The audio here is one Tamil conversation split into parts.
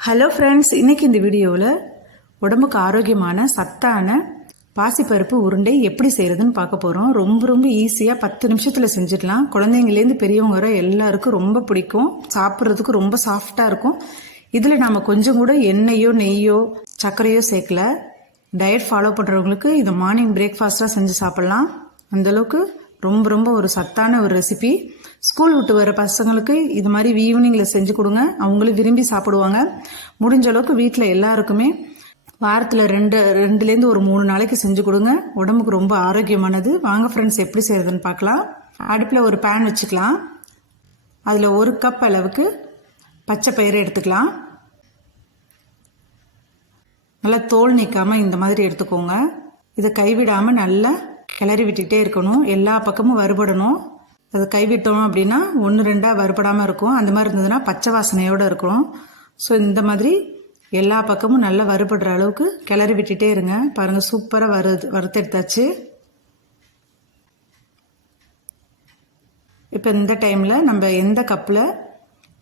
ஹலோ ஃப்ரெண்ட்ஸ் இன்னைக்கு இந்த வீடியோவில் உடம்புக்கு ஆரோக்கியமான சத்தான பாசிப்பருப்பு உருண்டை எப்படி செய்கிறதுன்னு பார்க்க போகிறோம் ரொம்ப ரொம்ப ஈஸியாக பத்து நிமிஷத்தில் செஞ்சிடலாம். குழந்தைங்கலேருந்து பெரியவங்க வர எல்லாருக்கும் ரொம்ப பிடிக்கும். சாப்பிட்றதுக்கு ரொம்ப சாஃப்டாக இருக்கும். இதில் நாம் கொஞ்சம் கூட எண்ணெயோ நெய்யோ சர்க்கரையோ சேர்க்கல. டயட் ஃபாலோ பண்ணுறவங்களுக்கு இதை மார்னிங் பிரேக்ஃபாஸ்ட்டாக செஞ்சு சாப்பிட்லாம். அந்தளவுக்கு ரொம்ப ரொம்ப ஒரு சத்தான ஒரு ரெசிபி ஸ்கூல் விட்டு வர பசங்களுக்கு இது மாதிரி ஈவினிங்கில் செஞ்சு கொடுங்க. அவங்களும் விரும்பி சாப்பிடுவாங்க. முடிஞ்ச அளவுக்கு வீட்டில் எல்லாருக்குமே வாரத்தில் ரெண்டு ரெண்டுலேருந்து ஒரு மூணு நாளைக்கு செஞ்சு கொடுங்க. உடம்புக்கு ரொம்ப ஆரோக்கியமானது. வாங்க ஃப்ரெண்ட்ஸ் எப்படி செய்கிறதுன்னு பார்க்கலாம். அடுப்பில் ஒரு பேன் வச்சுக்கலாம். அதில் ஒரு கப் அளவுக்கு பச்சை பயிறு எடுத்துக்கலாம். நல்லா தோல் நிற்காமல் இந்த மாதிரி எடுத்துக்கோங்க. இதை கைவிடாமல் நல்லா கிளறி விட்டுக்கிட்டே இருக்கணும். எல்லா பக்கமும் வறுபடணும். அதை கைவிட்டோம் அப்படின்னா ஒன்று ரெண்டாக வறுபடாமல் இருக்கும். அந்த மாதிரி இருந்ததுன்னா பச்சை வாசனையோடு இருக்கும் ஸோ இந்த மாதிரி எல்லா பக்கமும் நல்லா வறுபடுற அளவுக்கு கிளறி விட்டுட்டே இருங்க. பாருங்கள் சூப்பராக வறு வறுத்தெடுத்தாச்சு. இப்போ இந்த டைமில் நம்ம எந்த கப்பில்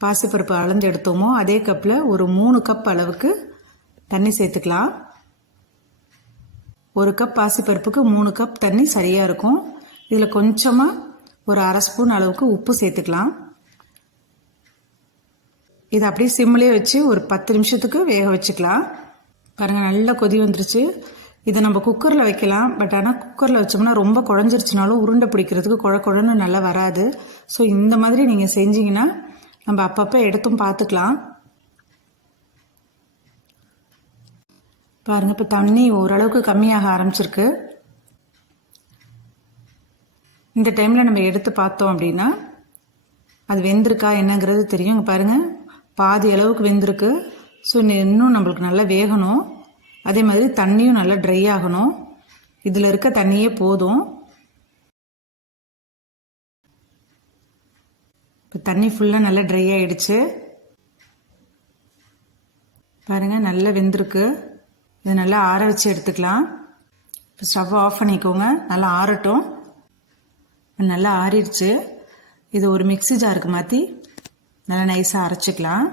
பாசிப்பருப்பு அளந்து எடுத்தோமோ அதே கப்பில் ஒரு மூணு கப் அளவுக்கு தண்ணி சேர்த்துக்கலாம். ஒரு கப் பாசிப்பருப்புக்கு மூணு கப் தண்ணி சரியாக இருக்கும். இதில் கொஞ்சமாக ஒரு அரை ஸ்பூன் அளவுக்கு உப்பு சேர்த்துக்கலாம். இதை அப்படியே சிம்லேயே வச்சு ஒரு பத்து நிமிஷத்துக்கு வேக வச்சுக்கலாம். பாருங்கள் நல்லா கொதி வந்துருச்சு. இதை நம்ம குக்கரில் வைக்கலாம். பட் ஆனால் குக்கரில் வச்சோம்னா ரொம்ப குழஞ்சிருச்சுனாலும் உருண்டை பிடிக்கிறதுக்கு குழ குழன்னு நல்லா வராது. ஸோ இந்த மாதிரி நீங்கள் செஞ்சீங்கன்னா நம்ம அப்பப்போ எடுத்தும் பார்த்துக்கலாம் பாருங்கள் இப்போ தண்ணி ஓரளவுக்கு கம்மியாக ஆரம்பிச்சிருக்கு. இந்த டைமில் நம்ம எடுத்து பார்த்தோம் அப்படின்னா அது வெந்திருக்கா என்னங்கிறது தெரியும். இங்கே பாருங்கள் பாதி அளவுக்கு வெந்திருக்கு. ஸோ இன்னும் நம்மளுக்கு நல்லா வேகணும். அதே மாதிரி தண்ணியும் நல்லா ட்ரை ஆகணும். இதில் இருக்க தண்ணியே போதும். இப்போ தண்ணி ஃபுல்லாக நல்லா ட்ரை ஆகிடுச்சு பாருங்கள் நல்லா வெந்திருக்கு. இது நல்லா ஆற வச்சு எடுத்துக்கலாம். இப்போ ஸ்டவ் ஆஃப் பண்ணிக்கோங்க. நல்லா ஆறட்டும். நல்லா ஆறிடுச்சு. இது ஒரு மிக்சி ஜாருக்கு மாற்றி நல்லா நைஸாக அரைச்சிக்கலாம்.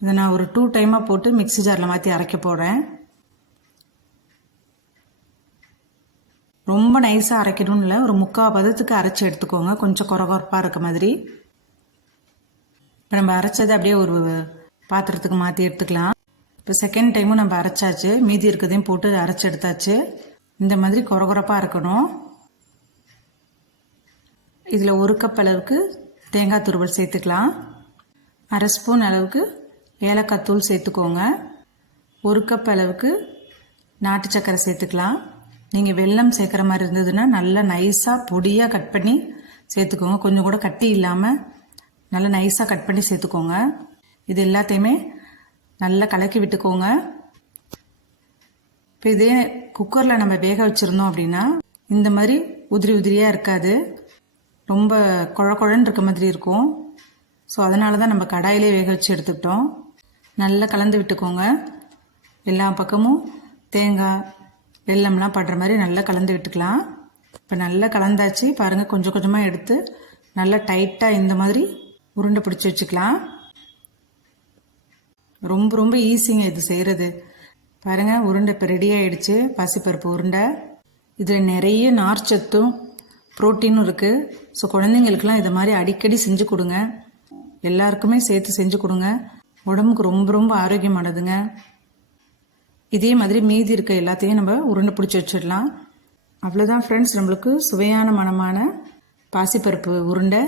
இதை நான் ஒரு டூ டைமாக போட்டு மிக்சி ஜாரில் மாற்றி அரைக்க போகிறேன் ரொம்ப நைஸாக அரைக்கணும்னு இல்லை ஒரு முக்கால் பதத்துக்கு அரைச்சி எடுத்துக்கோங்க. கொஞ்சம் குறகுறப்பாக இருக்க மாதிரி. இப்போ நம்ம அரைச்சதை அப்படியே ஒரு பாத்திரத்துக்கு மாற்றி எடுத்துக்கலாம். இப்போ செகண்ட் டைமும் நம்ம அரைச்சாச்சு. மீதி இருக்கிறதையும் போட்டு அரைச்சி எடுத்தாச்சு. இந்த மாதிரி குறகுறப்பாக இருக்கணும். இதில் ஒரு கப் அளவுக்கு தேங்காய் துருவல் சேர்த்துக்கலாம். அரை ஸ்பூன் அளவுக்கு ஏலக்காய் தூள் சேர்த்துக்கோங்க. ஒரு கப் அளவுக்கு நாட்டு சக்கரை சேர்த்துக்கலாம். நீங்கள் வெல்லம் சேர்க்குற மாதிரி இருந்ததுன்னா நல்லா நைஸாக பொடியாக கட் பண்ணி சேர்த்துக்கோங்க. கொஞ்சம் கூட கட்டி இல்லாமல் நல்லா நைஸாக கட் பண்ணி சேர்த்துக்கோங்க. இது எல்லாத்தையுமே நல்லா கலக்கி விட்டுக்கோங்க. இப்போ இதே குக்கரில் நம்ம வேக வச்சுருந்தோம் அப்படின்னா இந்த மாதிரி உதிரி உதிரியாக இருக்காது. ரொம்ப குழ குழன்னு இருக்க மாதிரி இருக்கும். ஸோ அதனால தான் நம்ம கடாயிலே வேக வச்சு எடுத்துக்கிட்டோம். நல்லா கலந்து விட்டுக்கோங்க. எல்லா பக்கமும் தேங்காய் வெள்ளம்லாம் படுற மாதிரி நல்லா கலந்து விட்டுக்கலாம். இப்போ நல்லா கலந்தாச்சு. பாருங்கள் கொஞ்சம் கொஞ்சமாக எடுத்து நல்லா டைட்டாக இந்த மாதிரி உருண்டை பிடிச்சி வச்சுக்கலாம். ரொம்ப ரொம்ப ஈஸிங்க இது செய்கிறது பாருங்கள் உருண்டை இப்போ ரெடி ஆகிடுச்சு பாசிப்பருப்பு உருண்டை. இதில் நிறைய நார்ச்சத்தும் ப்ரோட்டீனும் இருக்குது ஸோ குழந்தைங்களுக்கெல்லாம் இதை மாதிரி அடிக்கடி செஞ்சு கொடுங்க. எல்லாருக்குமே சேர்த்து செஞ்சு கொடுங்க. உடம்புக்கு ரொம்ப ரொம்ப ஆரோக்கியமானதுங்க. இதே மாதிரி மீதி இருக்க எல்லாத்தையும் நம்ம உருண்டை பிடிச்சி வச்சிடலாம். அவ்வளோதான் ஃப்ரெண்ட்ஸ் நம்மளுக்கு சுவையான மனமான பாசிப்பருப்பு உருண்டை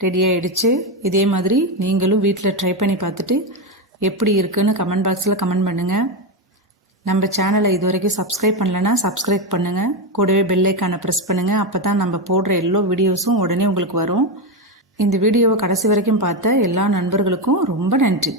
ரெடி ஆகிடுச்சு இதே மாதிரி நீங்களும் வீட்டில் ட்ரை பண்ணி பார்த்துட்டு எப்படி இருக்குன்னு கமெண்ட் பாக்ஸில் கமெண்ட் பண்ணுங்கள் நம்ம சேனலை இது வரைக்கும் சப்ஸ்கிரைப் பண்ணலைன்னா சப்ஸ்கிரைப் பண்ணுங்கள் கூடவே பெல்லைக்கானை ப்ரெஸ் பண்ணுங்கள் அப்போ தான் நம்ம போடுற எல்லா வீடியோஸும் உடனே உங்களுக்கு வரும். இந்த வீடியோவை கடைசி வரைக்கும் பார்த்த எல்லா நண்பர்களுக்கும் ரொம்ப நன்றி.